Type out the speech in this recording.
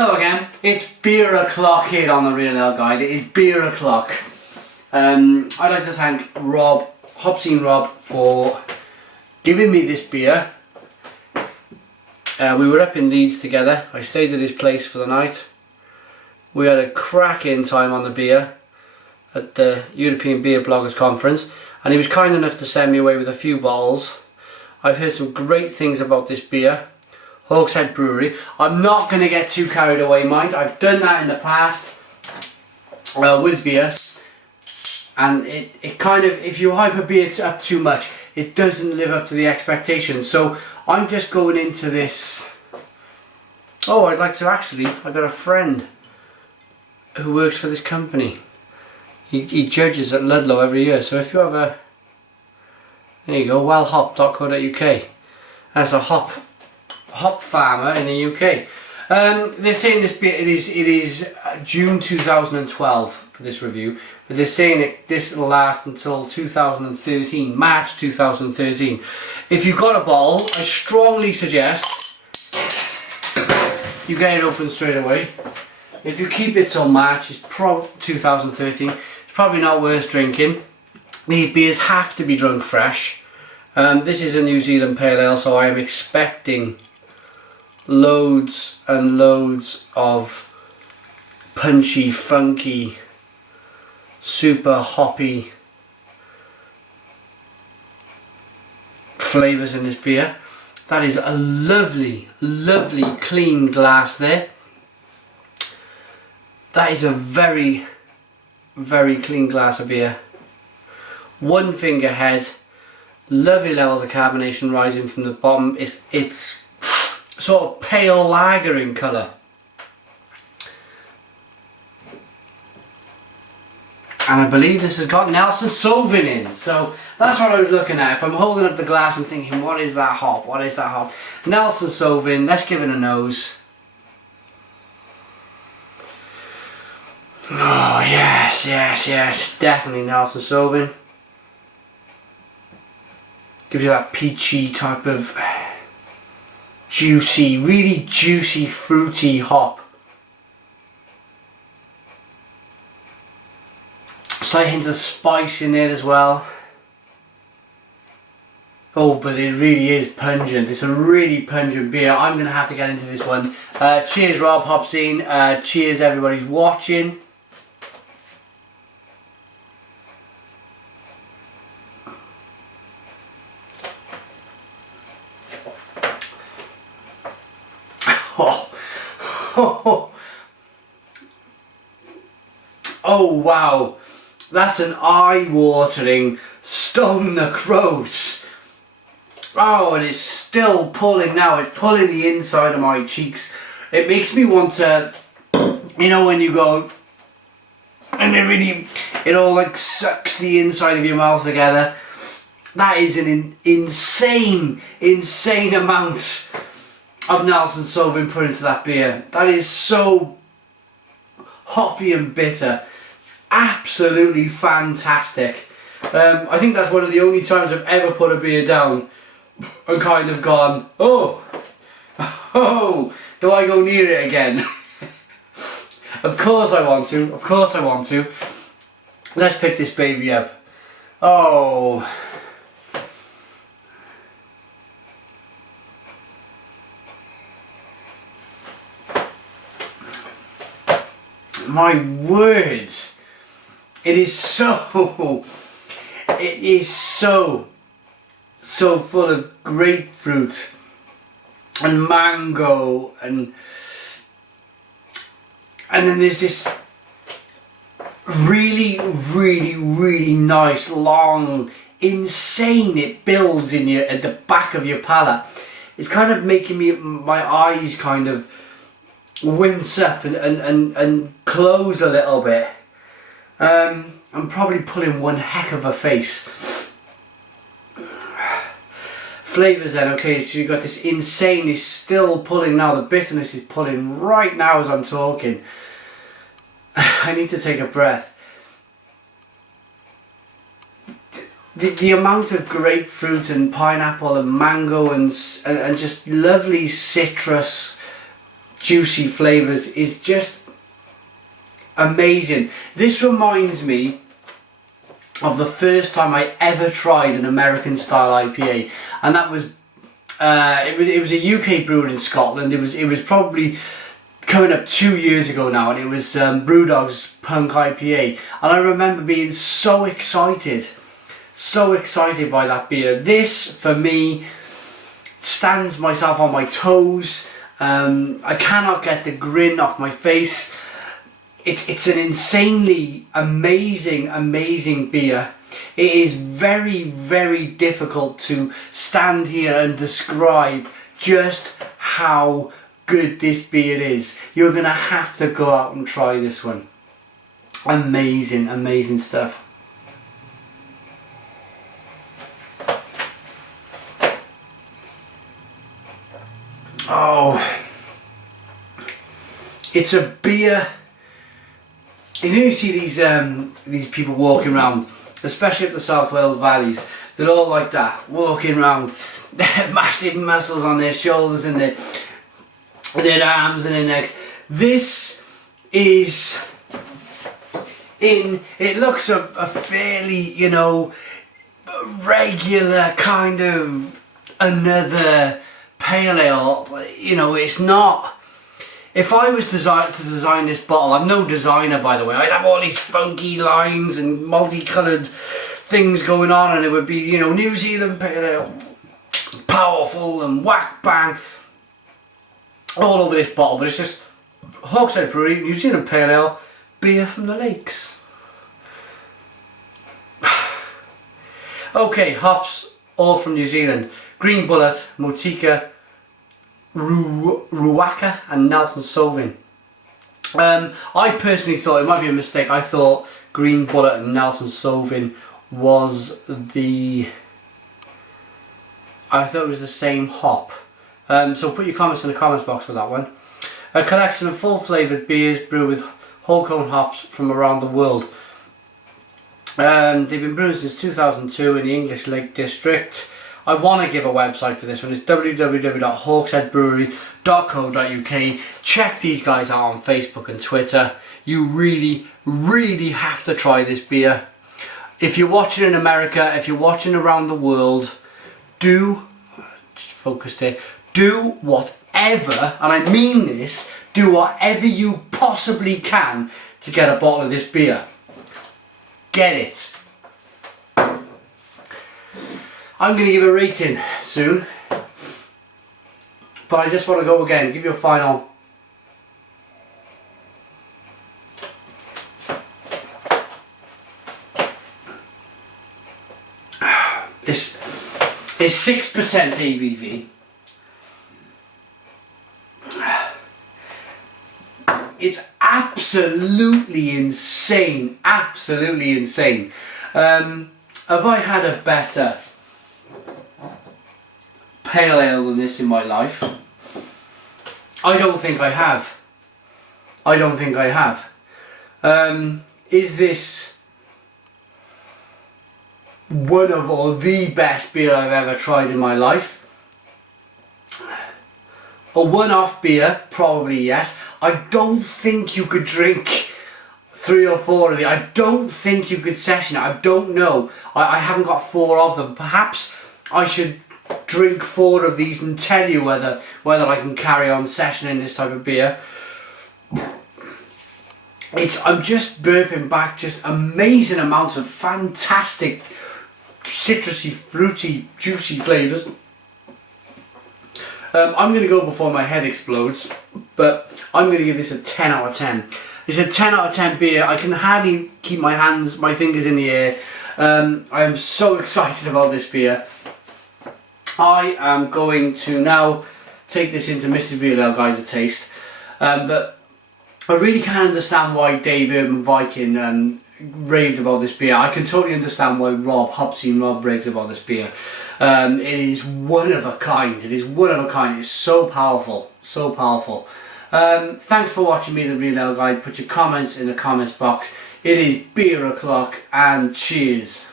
Hello again, it's beer o'clock here on the Real Ale Guide. It is beer o'clock. I'd like to thank Rob, Hawkshead Rob, for giving me this beer. We were up in Leeds together. I stayed at his place for the night. We had a cracking time on the beer at the European Beer Bloggers Conference, and he was kind enough to send me away with a few bottles. I've heard some great things about this beer, Hawkshead Brewery. I'm not going to get too carried away, mind. I've done that in the past with beer, and it kind of, if you hype a beer up too much, it doesn't live up to the expectations. So I'm just going into this. Oh, I'd like to actually, I've got a friend who works for this company. He judges at Ludlow every year, so if you have a, there you go, wellhop.co.uk. That's a hop farmer in the UK. They're saying this beer, it is June 2012 for this review, but they're saying this will last until 2013, March 2013. If you've got a bottle, I strongly suggest you get it open straight away. If you keep it till March, it's 2013, it's probably not worth drinking. These beers have to be drunk fresh. This is a New Zealand Pale Ale, so I am expecting loads and loads of punchy, funky, super hoppy flavours in this beer. That is a lovely, lovely clean glass there. That is a very, very clean glass of beer. One finger head, lovely levels of carbonation rising from the bottom. It's sort of pale lager in colour. And I believe this has got Nelson Sauvin in. So that's what I was looking at. If I'm holding up the glass, I'm thinking, what is that hop? What is that hop? Nelson Sauvin, let's give it a nose. Oh yes, yes, yes, definitely Nelson Sauvin. Gives you that peachy type of juicy, really juicy, fruity hop. Slight hints of spice in there as well. Oh, but it really is pungent. It's a really pungent beer. I'm going to have to get into this one. Cheers Rob, Hawkshead. Cheers everybody who's watching. Oh wow, that's an eye-watering stone the crows. Oh, and it's still pulling now. It's pulling the inside of my cheeks. It makes me want to, you know, when you go and it all like sucks the inside of your mouth together. That is an insane amount of Nelson Sauvin put into that beer. That is so hoppy and bitter. Absolutely fantastic. I think that's one of the only times I've ever put a beer down and kind of gone, oh, do I go near it again? Of course I want to, of course I want to. Let's pick this baby up. Oh. My words, it is so full of grapefruit and mango, and then there's this really nice long insane, it builds in your at the back of your palate. It's kind of making my eyes kind of wince up and close a little bit. I'm probably pulling one heck of a face. Flavours then, okay, so you've got this insane, it's still pulling now, the bitterness is pulling right now as I'm talking. I need to take a breath. The amount of grapefruit and pineapple and mango and just lovely citrus juicy flavours is just amazing. This reminds me of the first time I ever tried an American style IPA, and that was it was a UK brewer in Scotland. It was probably coming up 2 years ago now, and it was Brewdog's Punk IPA, and I remember being so excited by that beer. This for me stands myself on my toes. I cannot get the grin off my face. It's an insanely amazing beer. It is very difficult to stand here and describe just how good this beer is. You're gonna have to go out and try this one. Amazing stuff. Oh, it's a beer. You know, you see these people walking around, especially up the South Wales valleys. They're all like that, walking around. They have massive muscles on their shoulders and their arms and their necks. This is it looks a fairly, you know, regular kind of another pale ale. You know, it's not. If I was to design this bottle, I'm no designer by the way, I'd have all these funky lines and multicoloured things going on, and it would be, you know, New Zealand pale ale, powerful and whack bang all over this bottle, but it's just Hawkshead Brewery, New Zealand pale ale, beer from the lakes. Okay, hops all from New Zealand. Green Bullet, Motueka, Ruaka and Nelson Sauvin. I personally thought, it might be a mistake, I thought Green Bullet and Nelson Sauvin was the same hop. So put your comments in the comments box for that one. A collection of full flavoured beers brewed with whole cone hops from around the world. They've been brewed since 2002 in the English Lake District. I want to give a website for this one. It's www.hawkshedbrewery.co.uk. Check these guys out on Facebook and Twitter. You really have to try this beer. If you're watching in America, if you're watching around the world, just focus there, do whatever, and I mean this, do whatever you possibly can to get a bottle of this beer. Get it. I'm going to give a rating soon, but I just want to go again, give you a final. It's 6% ABV. It's absolutely insane, have I had a better pale ale than this in my life? I don't think I have. Is this one of or the best beer I've ever tried in my life? A one-off beer, probably yes. I don't think you could drink 3 or 4 of these. I don't think you could session it. I don't know. I haven't got 4 of them. Perhaps I should drink 4 of these and tell you whether I can carry on sessioning this type of beer. I'm just burping back just amazing amounts of fantastic citrusy, fruity, juicy flavours. I'm going to go before my head explodes, but I'm going to give this a 10 out of 10. It's a 10 out of 10 beer. I can hardly keep my fingers in the air. I am so excited about this beer. I am going to now take this into Mr. Real Ale Guide to taste. But I really can't understand why Dave Urban Viking raved about this beer. I can totally understand why Hopsy Rob raved about this beer. It is one of a kind. It's so powerful. Thanks for watching me, the Real Ale Guide. Put your comments in the comments box. It is beer o'clock, and cheers.